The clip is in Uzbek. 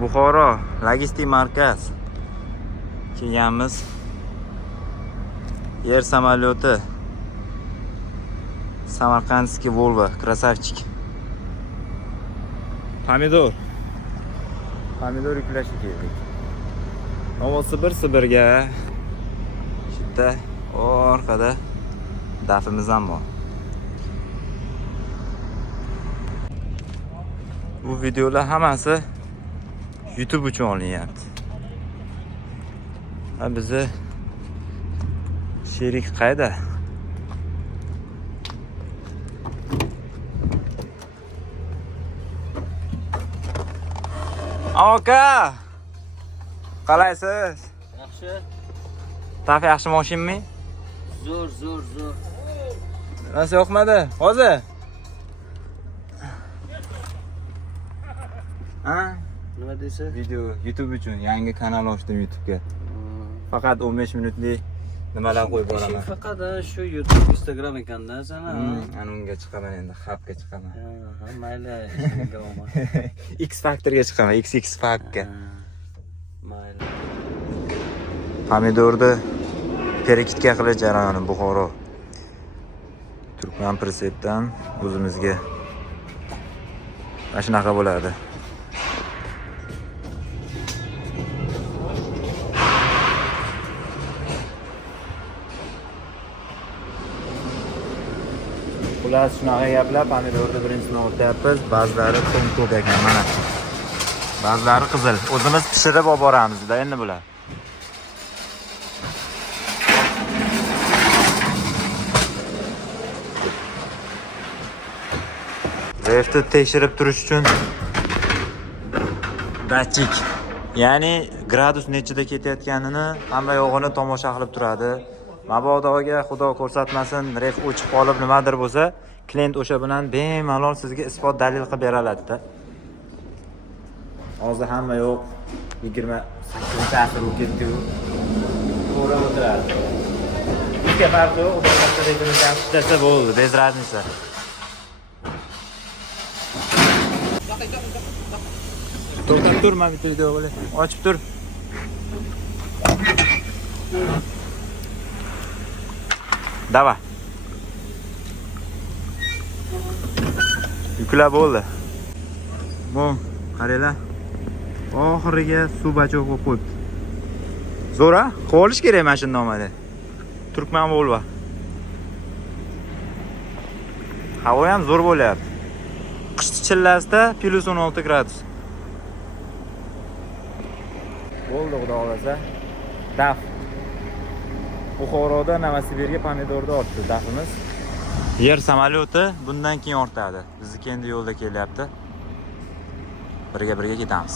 Buxoro logistik markaz kelganmiz. Yer samolyoti. Samarqandskiy Volvo, krasavchik. Pomidor yuklashga keldik. Novosibirga. Shunda orqada dafimiz ham bor. Bu videolar hammasi YouTube uchun olinyapti. Bizi sherik qayda? Aka! Qalaysiz? Yaxshi. Taf yaxshi mashinami? Zo'r. Nasıl yo'qmadi? Hozir? Ha? Nima deysiz? Video YouTube uchun yangi kanal ochdim YouTube'ga. Faqat 15 minutlik nimalar qo'yib boraman. Faqat shu YouTube, Instagram ekanda sana. Ana unga chiqaman endi, hubga chiqaman. Ha, mayli, davomat. X Factorga chiqaman, XX Factorga. Mayli. Pomidorni perekitka qilish jarayoni Buxoro. Turkman presetdan o'zimizga mana shunaqa bo'ladi. Ular shunaqa gaplar, pomidorni birinchisini o'rtayapmiz, ba'zilari to'q ekan mana. Ba'zilari qizil. O'zimiz pishirib olib boramiz-da endi bular. Refni tekshirib turish uchun datchik, ya'ni gradus nechida ketayotganini hamma yog'ini tomosha qilib turadi. Mabodoga Xudo ko'rsatmasin, ref o'chib qolib nimadir bo'lsa, klient o'sha bilan bemalol sizga isbot dalil qilib bera oladi-da. Hozir hamma yo'q 28 bo'lib ketdi-ku. To'g'ri o'tiradi. Ikki farqi yo'q, Xudo xohlasa rejimizni yaxshi ishlasa bo'ldi, bez raznica. To'xtab tur, men bitta video bo'lay. Ochib tur. Dava. Yuklab bo'ldi. Bu qaranglar. Oxiriga suv bachoq qo'yib qo'yibdi. Zo'ra, qolish kerak mana shunday omadi. Turkman Volvo. Havo ham zo'r bo'lyapti. Qish chillasida +16 gradus. Bo'ldi, xudo xolasa. Daf. Buxoroda Novosibirga pomidorni ortdi dafimiz. Yer samolyoti bundan keyin ortadi. Bizni kendi yo'lda kelyapti. Birga ketamiz.